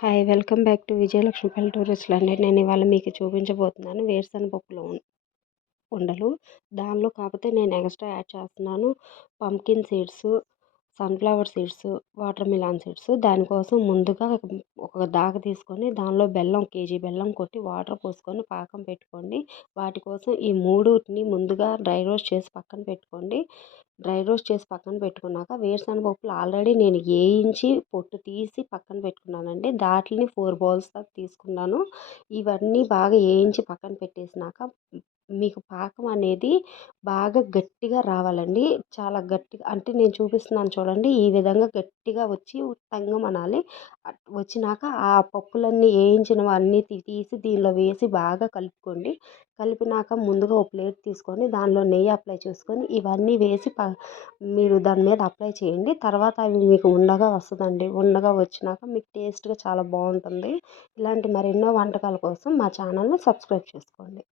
Hi welcome back to Vijayalakshmi పల్లెటూరిస్టులు అండి. నేను ఇవాళ మీకు చూపించబోతున్నాను వేరుశనగ పప్పులో ఉండలు. దానిలో కాకపోతే నేను ఎక్స్ట్రా యాడ్ చేస్తున్నాను pumpkin seeds, sunflower seeds, watermelon seeds. దానికోసం ముందుగా ఒక దాక తీసుకొని దానిలో కేజీ బెల్లం కొట్టి వాటర్ పోసుకొని పాకం పెట్టుకోండి. వాటి కోసం ఈ మూడుని ముందుగా డ్రై రోస్ట్ చేసి పక్కన పెట్టుకోండి. డ్రై రోస్ట్ చేసి పక్కన పెట్టుకున్నాక వేరుశనగ పప్పులు ఆల్రెడీ నేను వేయించి పొట్టు తీసి పక్కన పెట్టుకున్నానండి. దాంట్ని 4 బౌల్స్ దాకా తీసుకున్నాను. ఇవన్నీ బాగా వేయించి పక్కన పెట్టేసినాక మీకు పాకం అనేది బాగా గట్టిగా రావాలండి. చాలా గట్టిగా అంటే నేను చూపిస్తున్నాను చూడండి, ఈ విధంగా గట్టిగా వచ్చి తంగమనాలి. వచ్చినాక ఆ పప్పులన్నీ వేయించినవన్నీ తీసి దీనిలో వేసి బాగా కలుపుకోండి. కలిపినాక ముందుగా ఒక ప్లేట్ తీసుకొని దానిలో నెయ్యి అప్లై చేసుకొని ఇవన్నీ వేసి మీరు దాని మీద అప్లై చేయండి. తర్వాత అవి మీకు ఉండగా వస్తుందండి. ఉండగా వచ్చినాక మీకు టేస్ట్గా చాలా బాగుంటుంది. ఇలాంటి మరెన్నో వంటకాల కోసం మా ఛానల్ని సబ్స్క్రైబ్ చేసుకోండి.